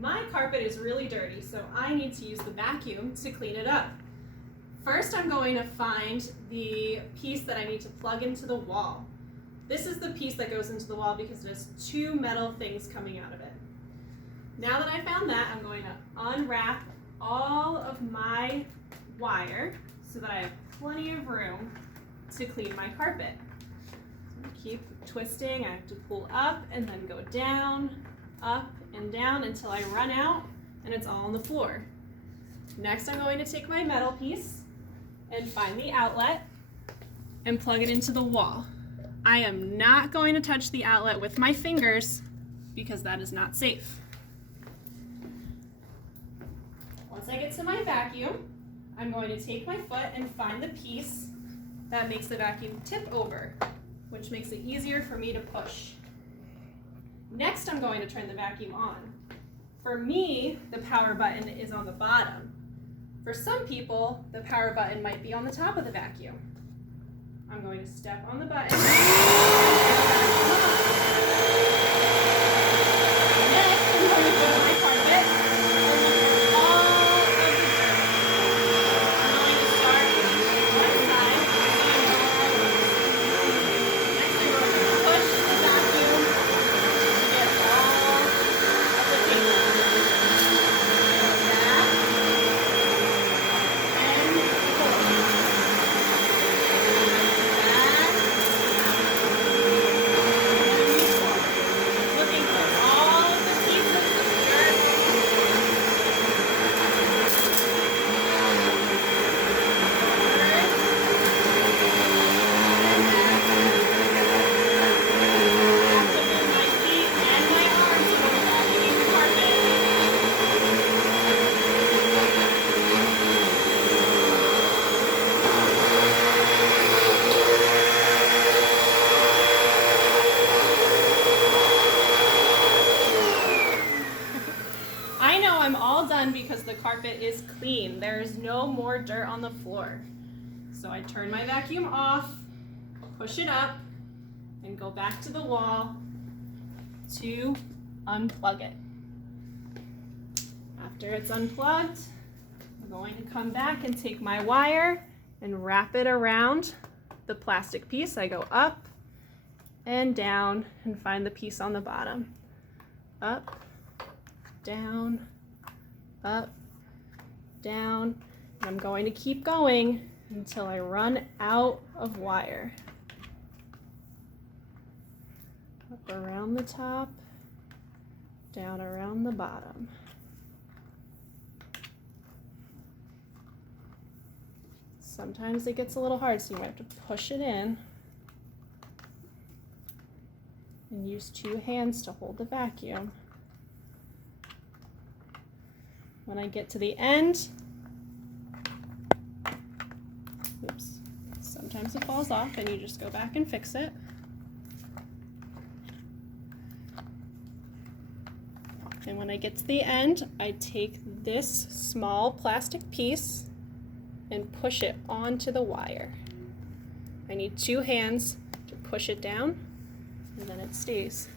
My carpet is really dirty, so I need to use the vacuum to clean it up. First, I'm going to find the piece that I need to plug into the wall. This is the piece that goes into the wall because it has two metal things coming out of it. Now that I found that, I'm going to unwrap all of my wire so that I have plenty of room to clean my carpet. So keep twisting. I have to pull up and then go down, up and down until I run out and it's all on the floor. Next, I'm going to take my metal piece and find the outlet and plug it into the wall. I am not going to touch the outlet with my fingers because that is not safe. Once I get to my vacuum, I'm going to take my foot and find the piece that makes the vacuum tip over, which makes it easier for me to push. Next, I'm going to turn the vacuum on. For me, the power button is on the bottom. For some people, the power button might be on the top of the vacuum. I'm going to step on the button. Next, I'm going to go to my carpet and look at all of the dirt. I'm going to start with one side. Next, I'm going to push the vacuum to get all of the paper. Go back and pull. Looking for all of the pieces of dirt. My feet and my arms on the vacuum carpet. I know I'm all done because the carpet is clean. There is no more dirt on the floor. So I turn my vacuum off, push it up, and go back to the wall to unplug it. After it's unplugged, I'm going to come back and take my wire and wrap it around the plastic piece. I go up and down and find the piece on the bottom. Up, down, up, down. I'm going to keep going until I run out of wire. Up around the top, down around the bottom. Sometimes it gets a little hard, so you might have to push it in and use two hands to hold the vacuum. When I get to the end, oops, sometimes it falls off and you just go back and fix it. And when I get to the end, I take this small plastic piece and push it onto the wire. I need two hands to push it down, and then it stays.